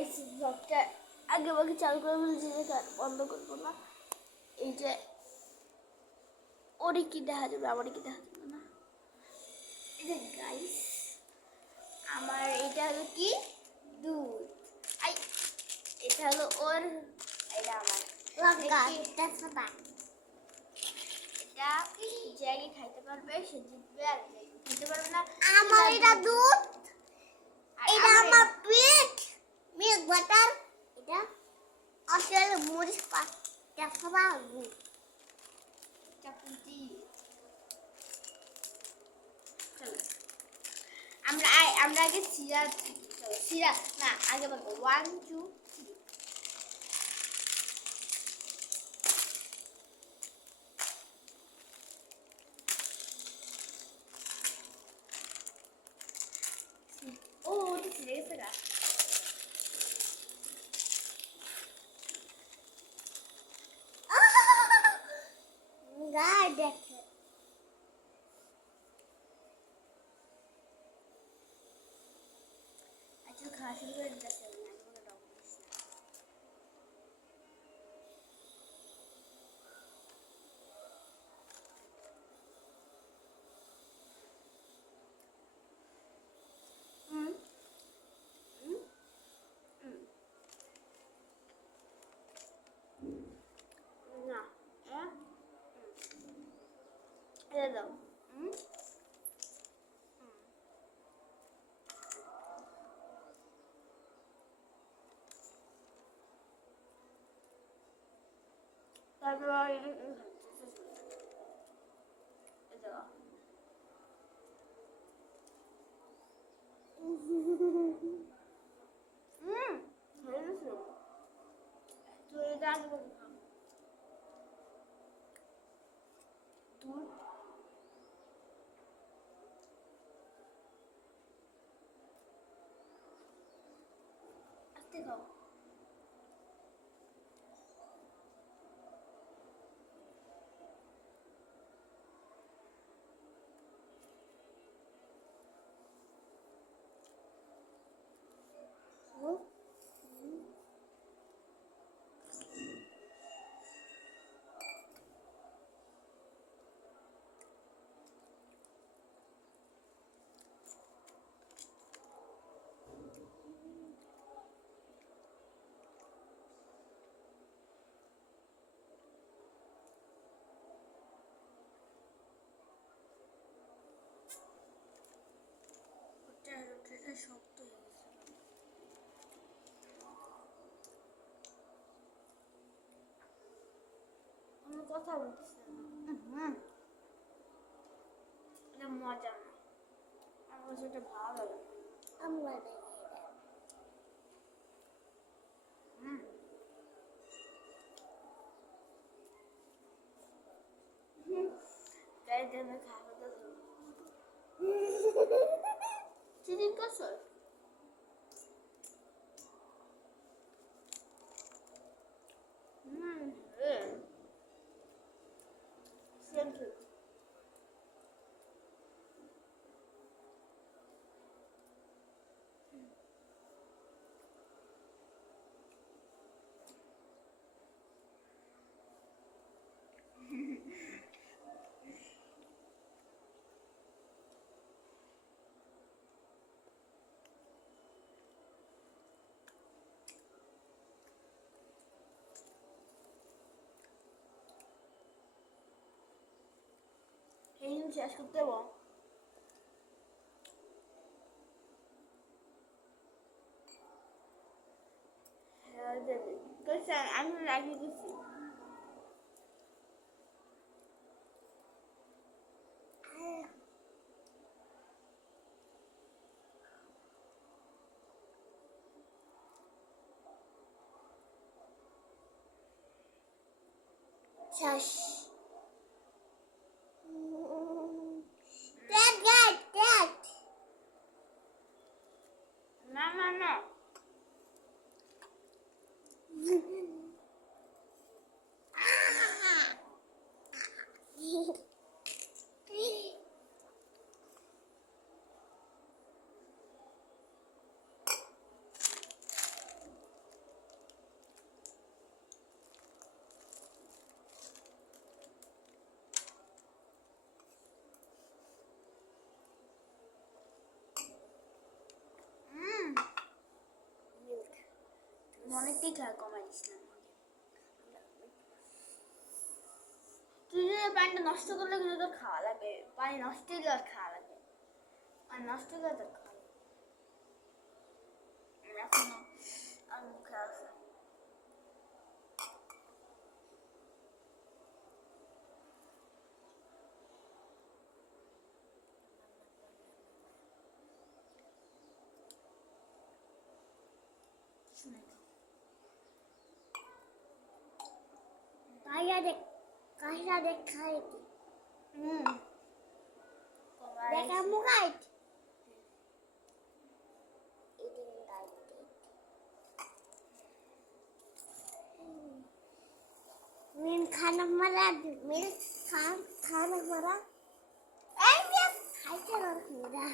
Guys ব্লগটা আগে বাকি চালু করে বলছি যে বন্ধ করবো না। এই যে ওরই কি দেখা যাবে, আমারই কি দেখা যাবে না। এই যে গাইস আমার এটা হলো কি দুধ, আই এটা হলো ওর, এটা আমার লঙ্কা, এটা যে আগে খাইতে পারবে সে জিতবে, আর খেতে পারবে না। আমার এটা দুধ, এটা আমার পিঠ মিল্ক বাটার, এটা আসলে মরিচ পাতা খাবা চাপুটি। চলো আমরা আগে সিরা, চলো সিরা না আগে বলবো 1 2 3। ও ওটা ছিঁড়ে গেছে গা। দেখে আচ্ছা খাওয়া শুরু করে দিতেছে। দাও আস্তে খাও। রুটিটা শক্ত হয়ে গেছে, কোনো কথা বলতেছে না। এটা মজা না, আমার কাছে এটা ভালো লাগে। আমরা গায়ে দেবে খাওয়া দাওয়া চিকেন কষা। Thank you. এই শেষ করতে দেবো। আমি লাগিয়ে দিচ্ছি। শেষ। না না না অনেকটাই কমাই দিয়েছিলাম। তুই যদি পানিটা নষ্ট করলে কিন্তু তোর খাওয়া লাগবে, পানি নষ্ট হলে আর খাওয়া লাগবে, আর নষ্ট হলে তোর খাওয়া লাগবে। এখনো আর মুখে আছে। Kaya dek kait. Dek kamu kait. Min खाना मरा min खाना मरा मैं খাইতে পারবো না।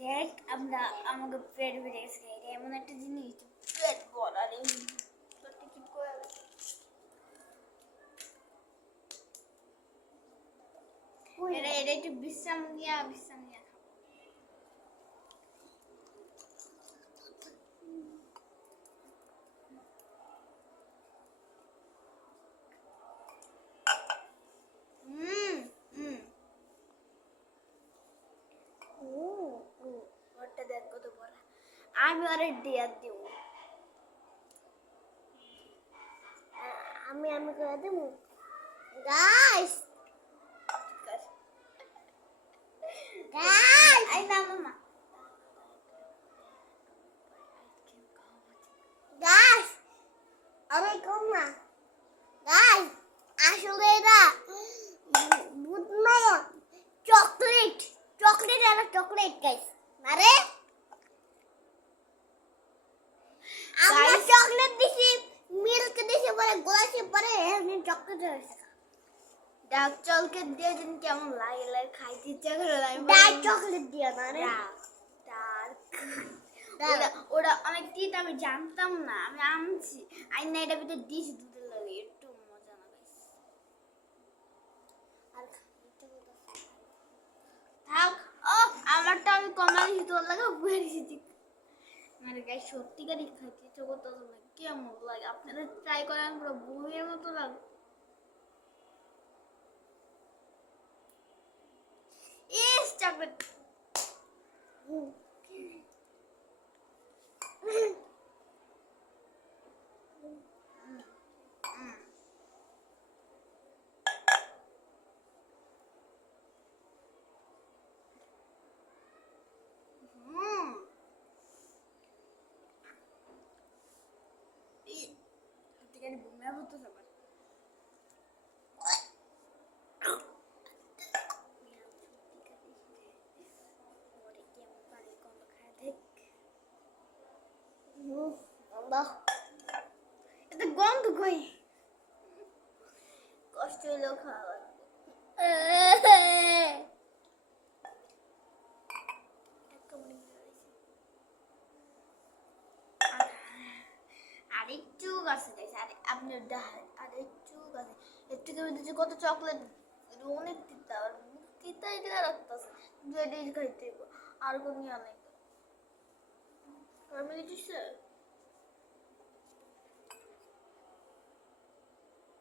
দেখ আমরা আমাকে পেট বেড়ে গেছে, এমন একটা জিনিস পেট ভরা রে সত্যি কি করে। এটা একটু বিশ্রাম নিয়ে খাবো। ওটা দেখ কত বড়, আমি আরে দেয়া দেব, আমি করে দেব গাইস। আই না মামা গাইস, আমি কম না গাইস, আসলে এটা বুঝ না চকলেট চকলেট গাইস। আরে আমরা চকলেট দিছি, মিল্ক দিছি, পরে গোলাসি, পরে এমনি চকলেট হয়েছে। ডার্ক চকলেট দিয়ে দিন কেমন লাগে খাইতে ইচ্ছা করে। ডার্ক চকলেট দিয়ে না রে, ডার্ক ওটা অনেক তিত, আমি জানতাম না, আমি আনছি আইনা এটা ভিতরে দিছি দুধের লাগে, একটু মজা না গাইস। আর থাক, ও আমারটা আমি কমাই দিছি, তোর লাগা বুঝেছি। মানে গাইস সত্যিকারই খাইতে ইচ্ছা করতেছে না, কেমন লাগে আপনারা ট্রাই করেন, পুরো বইয়ের মতো লাগে। ইস চকলেট ঘুমিয়ে পড়তে সবার। এটা গন্ধ কই, কষ্ট হলেও খাওয়া লাগবে। আরেকটু গাছে গেছে, আপনার আরেকটু গাছে, এর থেকে বেঁধেছে কত চকলেট, অনেক তিতা, আর তিতা এটা রাখতেছে দুই খাইতে আর কোন অনেক আমি দিচ্ছে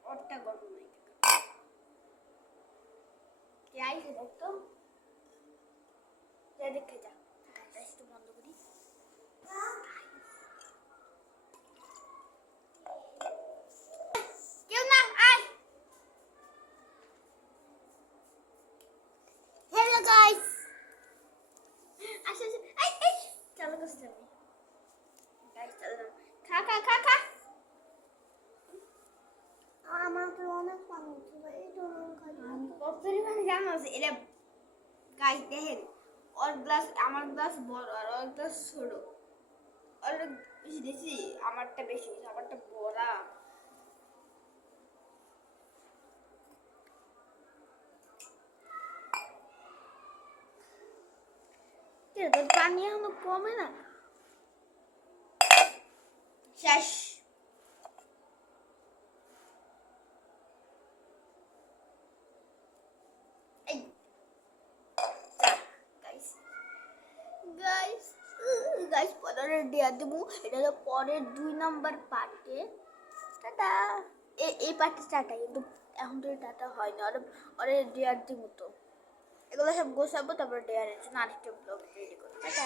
ওরটা গরম নাই কে আইছে দেখতো, দেখে যা একটু বন্ধ করি। কেউ না আয়। হ্যালো গাইস, আসো এই চলো করতে যাবি গাইস, চলো খা খা খা খা। আমার তো অনেক পানি ছিল, এই জন্য আমি কত পরিমাণে জানো এটা গাইস দেখেন, ওর গ্লাস আমার গ্লাস বড় আর ওর গ্লাস ছোট, ওর বেশি দিছি, আমারটা বেশি, আমারটা বড়া। তোর পানি এখনো কমে না, শেষ। গাইস গাইস পরে ডেয়ার দেবো, এটা হলো পরের 2 নম্বর পার্টে। টাটা। এই পার্টে টাটা, কিন্তু এখন তো টাটা হয় না, ওরে ডেয়ার দিব তো, এগুলো সব গোছাবো, তারপর ডেয়ারের জন্য আরেকটা ব্লগ রেডি করবো। টাটা।